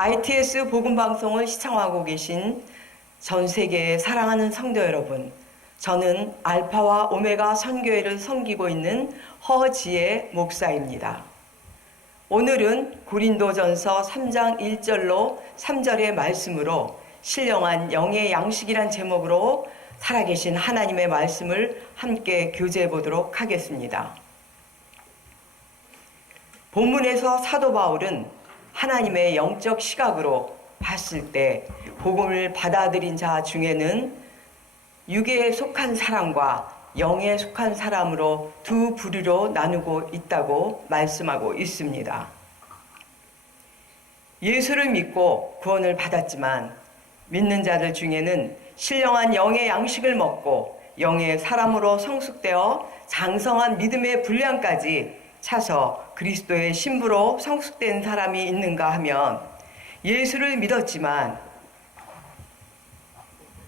ITS 복음방송을 시청하고 계신 전 세계의 사랑하는 성도 여러분, 저는 알파와 오메가 선교회를 섬기고 있는 허지혜 목사입니다. 오늘은 고린도전서 3장 1절로 3절의 말씀으로 신령한 영의 양식이란 제목으로 살아계신 하나님의 말씀을 함께 교제해 보도록 하겠습니다. 본문에서 사도 바울은 하나님의 영적 시각으로 봤을 때 복음을 받아들인 자 중에는 육에 속한 사람과 영에 속한 사람으로 두 부류로 나누고 있다고 말씀하고 있습니다. 예수를 믿고 구원을 받았지만 믿는 자들 중에는 신령한 영의 양식을 먹고 영의 사람으로 성숙되어 장성한 믿음의 분량까지 차서 그리스도의 신부로 성숙된 사람이 있는가 하면 예수를 믿었지만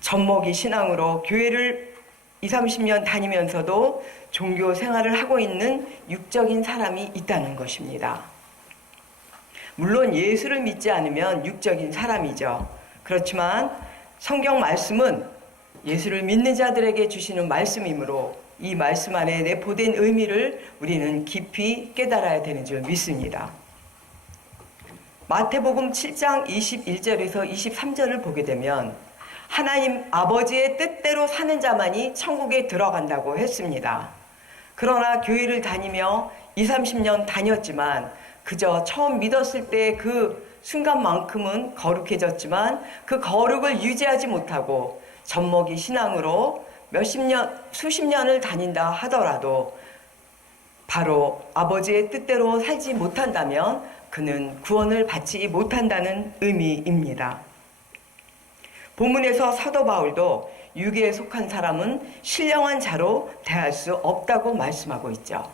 젖먹이 신앙으로 교회를 20-30년 다니면서도 종교 생활을 하고 있는 육적인 사람이 있다는 것입니다. 물론 예수를 믿지 않으면 육적인 사람이죠. 그렇지만 성경 말씀은 예수를 믿는 자들에게 주시는 말씀이므로 이 말씀 안에 내포된 의미를 우리는 깊이 깨달아야 되는 줄 믿습니다. 마태복음 7장 21절에서 23절을 보게 되면 하나님 아버지의 뜻대로 사는 자만이 천국에 들어간다고 했습니다. 그러나 교회를 다니며 20-30년 다녔지만 그저 처음 믿었을 때 그 순간만큼은 거룩해졌지만 그 거룩을 유지하지 못하고 젖먹이 신앙으로 수십 년을 다닌다 하더라도 바로 아버지의 뜻대로 살지 못한다면 그는 구원을 받지 못한다는 의미입니다. 본문에서 사도 바울도 육에 속한 사람은 신령한 자로 대할 수 없다고 말씀하고 있죠.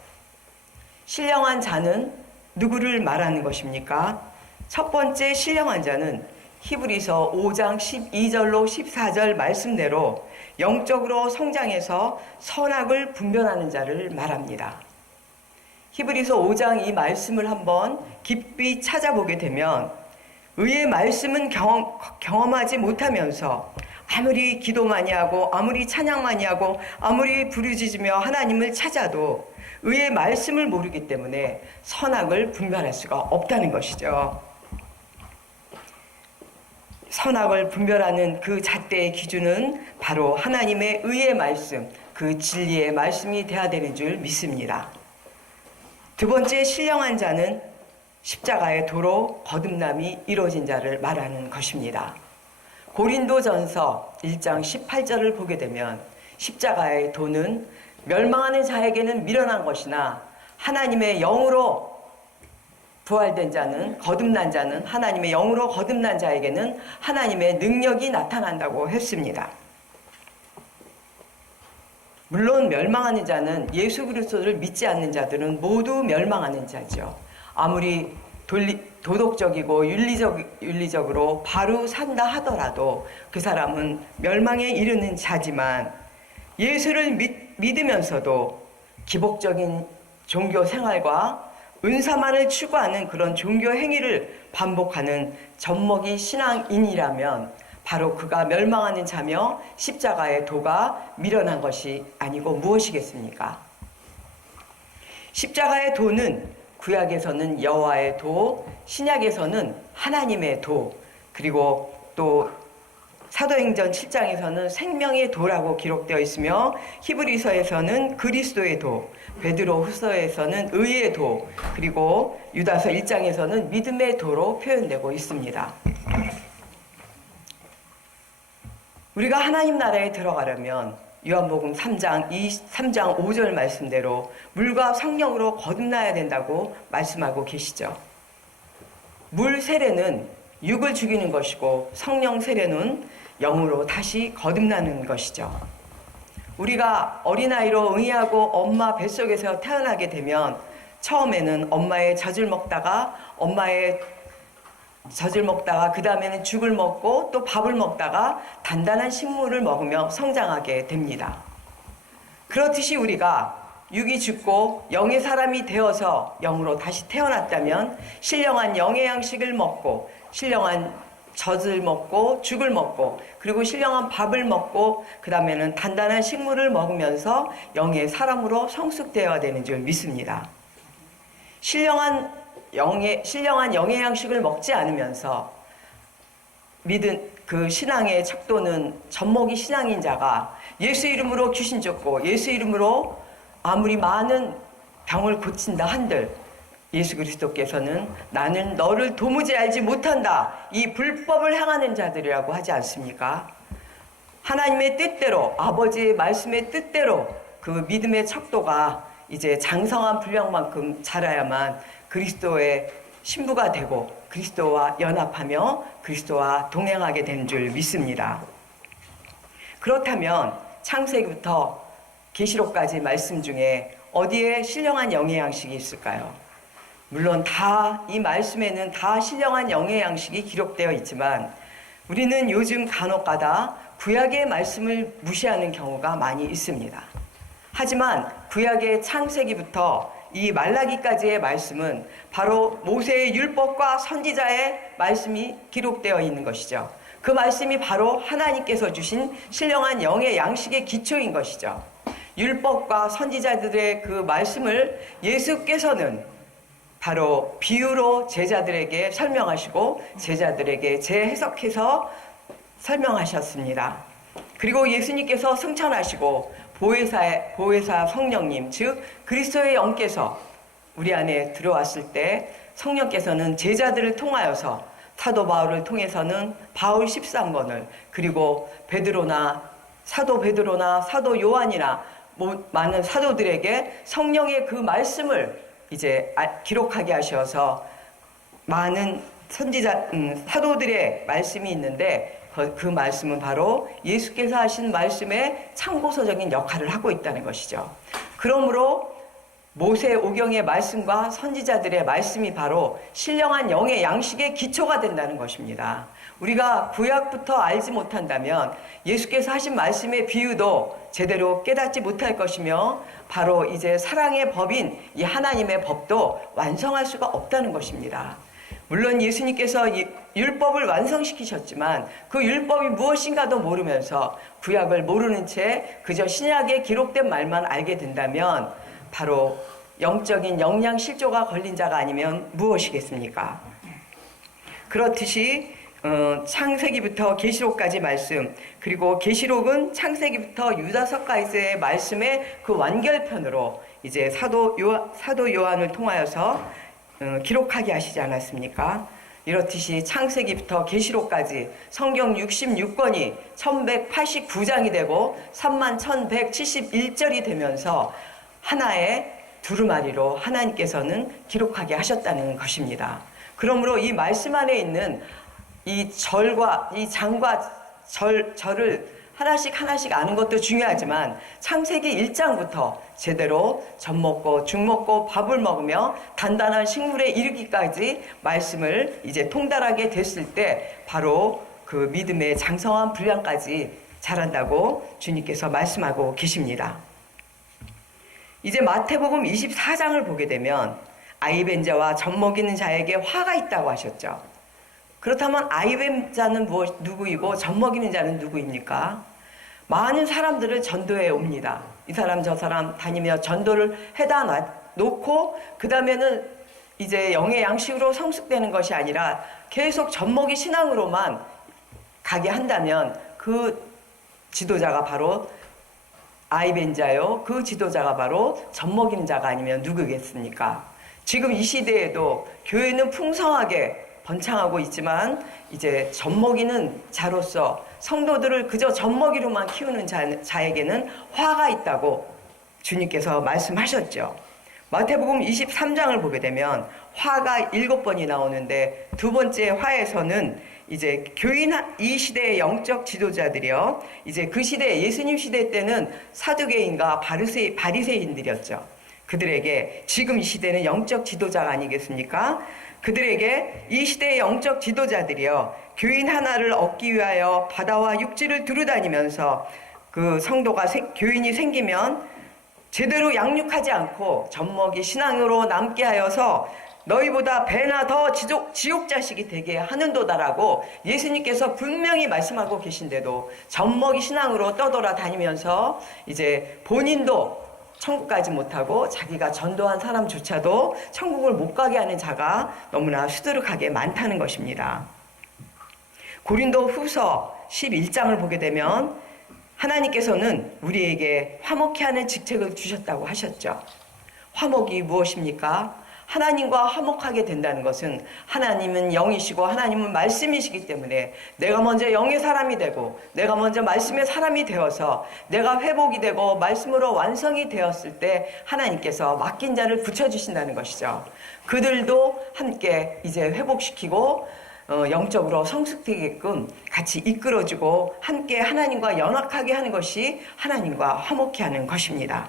신령한 자는 누구를 말하는 것입니까? 첫 번째 신령한 자는 히브리서 5장 12절로 14절 말씀대로 영적으로 성장해서 선악을 분별하는 자를 말합니다. 히브리서 5장 이 말씀을 한번 깊이 찾아보게 되면 의의 말씀은 경험하지 못하면서 아무리 기도 많이 하고 아무리 찬양 많이 하고 아무리 부르짖으며 하나님을 찾아도 의의 말씀을 모르기 때문에 선악을 분별할 수가 없다는 것이죠. 선악을 분별하는 그 잣대의 기준은 바로 하나님의 의의 말씀, 그 진리의 말씀이 돼야 되는 줄 믿습니다. 두 번째 신령한 자는 십자가의 도로 거듭남이 이루어진 자를 말하는 것입니다. 고린도전서 1장 18절을 보게 되면 십자가의 도는 멸망하는 자에게는 미련한 것이나 하나님의 영으로 부활된 자는, 거듭난 자는, 하나님의 영으로 거듭난 자에게는 하나님의 능력이 나타난다고 했습니다. 물론 멸망하는 자는 예수 그리스도를 믿지 않는 자들은 모두 멸망하는 자죠. 아무리 도덕적이고 윤리적으로 바로 산다 하더라도 그 사람은 멸망에 이르는 자지만 예수를 믿으면서도 기복적인 종교 생활과 은사만을 추구하는 그런 종교 행위를 반복하는 젖먹이 신앙인이라면 바로 그가 멸망하는 자며 십자가의 도가 미련한 것이 아니고 무엇이겠습니까? 십자가의 도는 구약에서는 여호와의 도, 신약에서는 하나님의 도, 그리고 또 사도행전 7장에서는 생명의 도라고 기록되어 있으며 히브리서에서는 그리스도의 도, 베드로후서에서는 의의 도, 그리고 유다서 1장에서는 믿음의 도로 표현되고 있습니다. 우리가 하나님 나라에 들어가려면 요한복음 3장 5절 말씀대로 물과 성령으로 거듭나야 된다고 말씀하고 계시죠. 물 세례는 육을 죽이는 것이고 성령 세례는 영으로 다시 거듭나는 것이죠. 우리가 어린아이로 의하고 엄마 뱃속에서 태어나게 되면 처음에는 엄마의 젖을 먹다가 그 다음에는 죽을 먹고 또 밥을 먹다가 단단한 식물을 먹으며 성장하게 됩니다. 그렇듯이 우리가 육이 죽고 영의 사람이 되어서 영으로 다시 태어났다면 신령한 영의 양식을 먹고 신령한 젖을 먹고 죽을 먹고 그리고 신령한 밥을 먹고 그 다음에는 단단한 식물을 먹으면서 영의 사람으로 성숙되어야 되는 줄 믿습니다. 신령한 영의 양식을 먹지 않으면서 믿은 그 신앙의 척도는 젖먹이 신앙인 자가 예수 이름으로 귀신 쫓고 예수 이름으로 아무리 많은 병을 고친다 한들 예수 그리스도께서는 나는 너를 도무지 알지 못한다, 이 불법을 행하는 자들이라고 하지 않습니까? 하나님의 뜻대로, 아버지의 말씀의 뜻대로 그 믿음의 척도가 이제 장성한 분량만큼 자라야만 그리스도의 신부가 되고 그리스도와 연합하며 그리스도와 동행하게 되는 줄 믿습니다. 그렇다면 창세기부터 계시록까지 말씀 중에 어디에 신령한 영의 양식이 있을까요? 물론 다 이 말씀에는 다 신령한 영의 양식이 기록되어 있지만 우리는 요즘 간혹가다 구약의 말씀을 무시하는 경우가 많이 있습니다. 하지만 구약의 창세기부터 이 말라기까지의 말씀은 바로 모세의 율법과 선지자의 말씀이 기록되어 있는 것이죠. 그 말씀이 바로 하나님께서 주신 신령한 영의 양식의 기초인 것이죠. 율법과 선지자들의 그 말씀을 예수께서는 바로 비유로 제자들에게 설명하시고 제자들에게 재해석해서 설명하셨습니다. 그리고 예수님께서 승천하시고 보혜사 성령님, 즉 그리스도의 영께서 우리 안에 들어왔을 때 성령께서는 제자들을 통하여서 사도 바울을 통해서는 바울 13권을 그리고 사도 베드로나 사도 요한이나 많은 사도들에게 성령의 그 말씀을 이제 기록하게 하셔서 많은 사도들의 말씀이 있는데 그 말씀은 바로 예수께서 하신 말씀의 참고서적인 역할을 하고 있다는 것이죠. 그러므로 모세 오경의 말씀과 선지자들의 말씀이 바로 신령한 영의 양식의 기초가 된다는 것입니다. 우리가 구약부터 알지 못한다면 예수께서 하신 말씀의 비유도 제대로 깨닫지 못할 것이며 바로 이제 사랑의 법인 이 하나님의 법도 완성할 수가 없다는 것입니다. 물론 예수님께서 율법을 완성시키셨지만 그 율법이 무엇인가도 모르면서 구약을 모르는 채 그저 신약에 기록된 말만 알게 된다면 바로 영적인 영양실조가 걸린 자가 아니면 무엇이겠습니까? 그렇듯이 창세기부터 계시록까지 말씀, 그리고 계시록은 창세기부터 유다서까지의 말씀의 그 완결편으로 이제 사도 요한을 통하여서 기록하게 하시지 않았습니까? 이렇듯이 창세기부터 계시록까지 성경 66권이 1189장이 되고 31,171절이 되면서 하나의 두루마리로 하나님께서는 기록하게 하셨다는 것입니다. 그러므로 이 말씀 안에 있는 이 절과 이 장과 절을 하나씩 아는 것도 중요하지만 창세기 1장부터 제대로 젖 먹고 죽 먹고 밥을 먹으며 단단한 식물에 이르기까지 말씀을 이제 통달하게 됐을 때 바로 그 믿음의 장성한 분량까지 자란다고 주님께서 말씀하고 계십니다. 이제 마태복음 24장을 보게 되면 아이벤 자와 젖 먹이는 자에게 화가 있다고 하셨죠. 그렇다면 아이벤 자는 누구이고 젖 먹이는 자는 누구입니까? 많은 사람들을 전도해 옵니다. 이 사람 저 사람 다니며 전도를 해다 놓고 그 다음에는 이제 영의 양식으로 성숙되는 것이 아니라 계속 젖 먹이 신앙으로만 가게 한다면 그 지도자가 바로 아이벤 자요. 그 지도자가 바로 젖 먹이는 자가 아니면 누구겠습니까? 지금 이 시대에도 교회는 풍성하게 번창하고 있지만 이제 젖 먹이는 자로서 성도들을 그저 젖 먹이로만 키우는 자에게는 화가 있다고 주님께서 말씀하셨죠. 마태복음 23장을 보게 되면 화가 7번이 나오는데 두 번째 화에서는 이제 이 시대의 영적 지도자들이요. 이제 그 시대 예수님 시대 때는 사두개인과 바리새인들이었죠. 그들에게 지금 이 시대는 영적 지도자가 아니겠습니까? 그들에게 이 시대의 영적 지도자들이요. 교인 하나를 얻기 위하여 바다와 육지를 두루다니면서 그 성도가 교인이 생기면 제대로 양육하지 않고 젖먹이 신앙으로 남게 하여서 너희보다 배나 더 지옥 자식이 되게 하는도다라고 예수님께서 분명히 말씀하고 계신데도 젖먹이 신앙으로 떠돌아 다니면서 이제 본인도 천국 가지 못하고 자기가 전도한 사람조차도 천국을 못 가게 하는 자가 너무나 수두룩하게 많다는 것입니다. 고린도 후서 11장을 보게 되면 하나님께서는 우리에게 화목케 하는 직책을 주셨다고 하셨죠. 화목이 무엇입니까? 하나님과 화목하게 된다는 것은 하나님은 영이시고 하나님은 말씀이시기 때문에 내가 먼저 영의 사람이 되고 내가 먼저 말씀의 사람이 되어서 내가 회복이 되고 말씀으로 완성이 되었을 때 하나님께서 맡긴 자를 붙여주신다는 것이죠. 그들도 함께 이제 회복시키고 영적으로 성숙되게끔 같이 이끌어주고 함께 하나님과 연합하게 하는 것이 하나님과 화목케 하는 것입니다.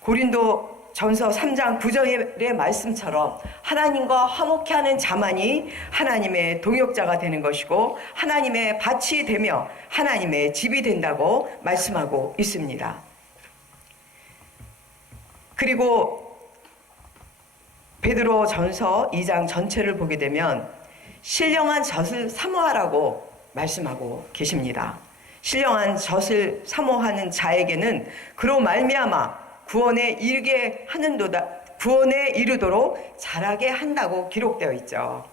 고린도 전서 3장 9절의 말씀처럼 하나님과 화목케 하는 자만이 하나님의 동역자가 되는 것이고 하나님의 밭이 되며 하나님의 집이 된다고 말씀하고 있습니다. 그리고 베드로 전서 2장 전체를 보게 되면 신령한 젖을 사모하라고 말씀하고 계십니다. 신령한 젖을 사모하는 자에게는 그로 말미암아 구원에 이르도록 자라게 한다고 기록되어 있죠.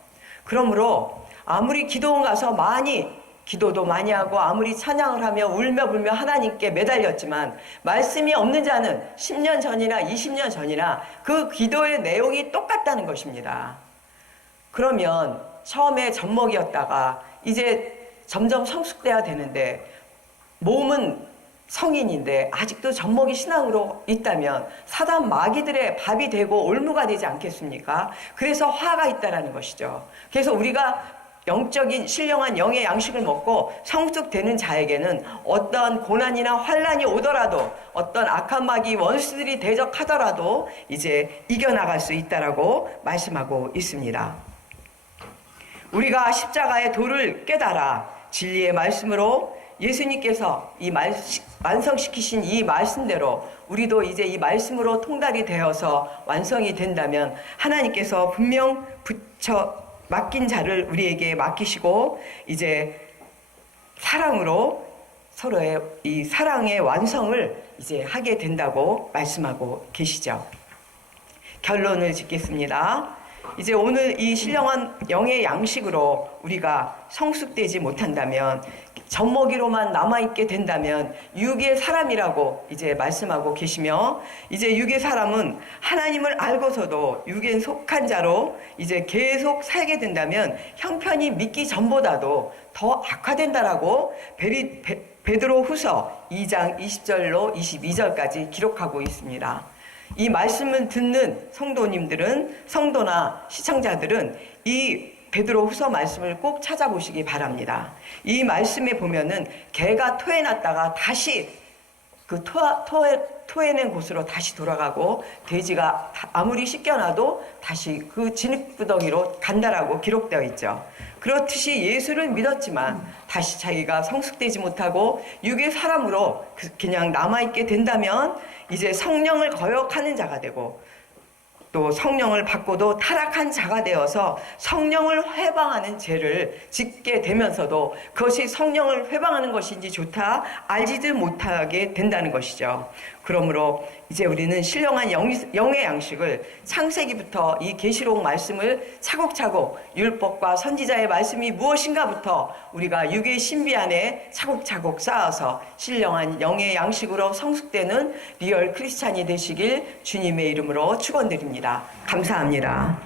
그러므로 아무리 기도원 가서 기도도 많이 하고 아무리 찬양을 하며 울며 불며 하나님께 매달렸지만 말씀이 없는 자는 10년 전이나 20년 전이나 그 기도의 내용이 똑같다는 것입니다. 그러면 처음에 젖먹이었다가 이제 점점 성숙돼야 되는데 몸은 성인인데 아직도 젖먹이 신앙으로 있다면 사단 마귀들의 밥이 되고 올무가 되지 않겠습니까? 그래서 화가 있다라는 것이죠. 그래서 우리가 영적인 신령한 영의 양식을 먹고 성숙되는 자에게는 어떤 고난이나 환난이 오더라도 어떤 악한 마귀 원수들이 대적하더라도 이제 이겨나갈 수 있다라고 말씀하고 있습니다. 우리가 십자가의 도를 깨달아 진리의 말씀으로 예수님께서 완성시키신 이 말씀대로 우리도 이제 이 말씀으로 통달이 되어서 완성이 된다면 하나님께서 분명 맡긴 자를 우리에게 맡기시고 이제 사랑으로 서로의 이 사랑의 완성을 이제 하게 된다고 말씀하고 계시죠. 결론을 짓겠습니다. 이제 오늘 이 신령한 영의 양식으로 우리가 성숙되지 못한다면 젖먹이로만 남아있게 된다면 육의 사람이라고 이제 말씀하고 계시며 이제 육의 사람은 하나님을 알고서도 육에 속한 자로 이제 계속 살게 된다면 형편이 믿기 전보다도 더 악화된다라고 베드로 후서 2장 20절로 22절까지 기록하고 있습니다. 이 말씀을 듣는 성도나 시청자들은 이 베드로 후서 말씀을 꼭 찾아보시기 바랍니다. 이 말씀에 보면은 개가 토해놨다가 다시 그 토해낸 곳으로 다시 돌아가고 돼지가 아무리 씻겨놔도 다시 그 진흙구덩이로 간다라고 기록되어 있죠. 그렇듯이 예수를 믿었지만 다시 자기가 성숙되지 못하고 육의 사람으로 그냥 남아있게 된다면 이제 성령을 거역하는 자가 되고 또 성령을 받고도 타락한 자가 되어서 성령을 회방하는 죄를 짓게 되면서도 그것이 성령을 회방하는 것인지 좋다 알지도 못하게 된다는 것이죠. 그러므로 이제 우리는 신령한 영의 양식을 창세기부터 이 계시록 말씀을 차곡차곡 율법과 선지자의 말씀이 무엇인가부터 우리가 육의 신비 안에 차곡차곡 쌓아서 신령한 영의 양식으로 성숙되는 리얼 크리스찬이 되시길 주님의 이름으로 축원드립니다. 감사합니다.